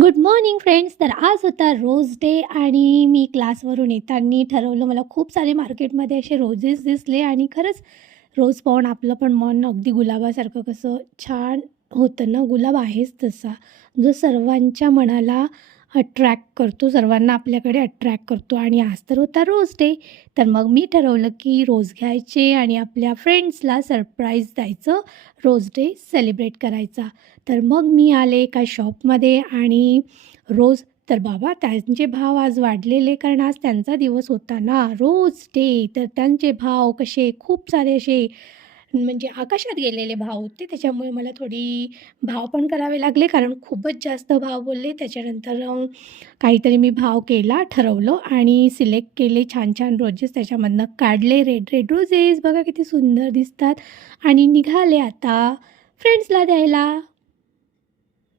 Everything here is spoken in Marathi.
Good morning friends. तर आज होता रोज डे आणि मी क्लासवरून येताना ठरवलं, मला खूप सारे मार्केटमध्ये असे रोजेस दिसले आणि खरंच रोज पाहून आपलं पण मन अगदी गुलाबासारखं कसं छान होतं ना. गुलाब आहेच तसा, जो सर्वांच्या मनाला अट्रॅक्ट करतो, सर्वांना आपल्याकडे अट्रॅक्ट करतो. आणि आज तर होता रोज डे. तर मग मी ठरवलं की रोज घ्यायचे आणि आपल्या फ्रेंड्सला सरप्राईज द्यायचं, रोज डे सेलिब्रेट करायचा. तर मग मी आले एका शॉपमध्ये आणि रोज, तर बाबा त्यांचे भाव आज वाढलेले, कारण आज त्यांचा दिवस होता ना, रोज डे. तर त्यांचे भाव कसे खूप सारे असे म्हणजे आकाशात गेलेले भाव होते. त्याच्यामुळे मला थोडी भाव पण करावे लागले, कारण खूपच जास्त भाव बोलले. त्याच्यानंतर काहीतरी मी भाव केला, ठरवलं आणि सिलेक्ट केले छान छान रोजेस. त्याच्यामधनं काढले रेड रेड रोजेस, बघा किती सुंदर दिसतात. आणि निघाले आता फ्रेंड्सला द्यायला.